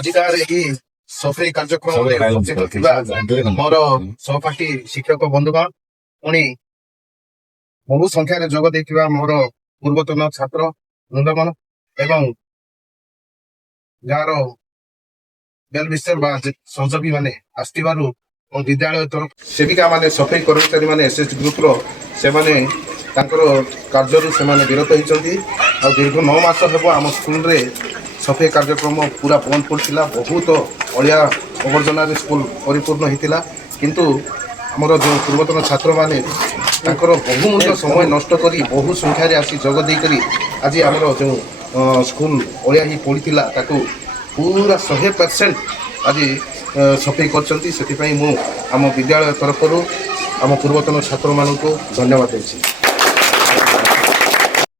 ଆଜିକାର ଏହି ସଫେଇ କାର୍ଯ୍ୟକ୍ରମରେ ଉପସ୍ଥିତ ଥିବା ମୋର ସହପାଠୀ ଶିକ୍ଷକ ବନ୍ଧୁଗଣ ପୁଣି ବହୁ ସଂଖ୍ୟାରେ ଯୋଗ ଦେଇଥିବା ମୋର ପୂର୍ବତନ ଛାତ୍ର ବୃନ୍ଦଗଣ ଏବଂ ଯାହାର ବେଲବିସ୍ତର ବା ସହଯୋଗୀ ମାନେ ଆସିଥିବାରୁ ବିଦ୍ୟାଳୟ ତରଫ ସେବିକା ମାନେ ସଫେଇ କର୍ମଚାରୀ ମାନେ ଏସଏଚ ଗ୍ରୁପର ସେମାନେ ତାଙ୍କର କାର୍ଯ୍ୟରୁ ସେମାନେ ବିରତ ହୋଇଛନ୍ତି। ଆଉ ଦୀର୍ଘ 9 ମାସ ହେବ ଆମ ସ୍କୁଲରେ ସଫେଇ କାର୍ଯ୍ୟକ୍ରମ ପୁରା ବନ୍ଦ ପଡ଼ିଥିଲା। ବହୁତ ଅଳିଆ ଆବର୍ଜନାରେ ସ୍କୁଲ ପରିପୂର୍ଣ୍ଣ ହୋଇଥିଲା। କିନ୍ତୁ ଆମର ଯେଉଁ ପୂର୍ବତନ ଛାତ୍ରମାନେ ତାଙ୍କର ବହୁମୂଲ୍ୟ ସମୟ ନଷ୍ଟ କରି ବହୁ ସଂଖ୍ୟାରେ ଆସି ଯୋଗ ଦେଇକରି ଆଜି ଆମର ଯେଉଁ ସ୍କୁଲ ଅଳିଆ ହିଁ ପଡ଼ିଥିଲା ତାକୁ ପୁରା 100% ଆଜି ସଫେଇ କରିଛନ୍ତି। ସେଥିପାଇଁ ମୁଁ ଆମ ବିଦ୍ୟାଳୟ ତରଫରୁ ଆମ ପୂର୍ବତନ ଛାତ୍ରମାନଙ୍କୁ ଧନ୍ୟବାଦ ଦେଉଛି।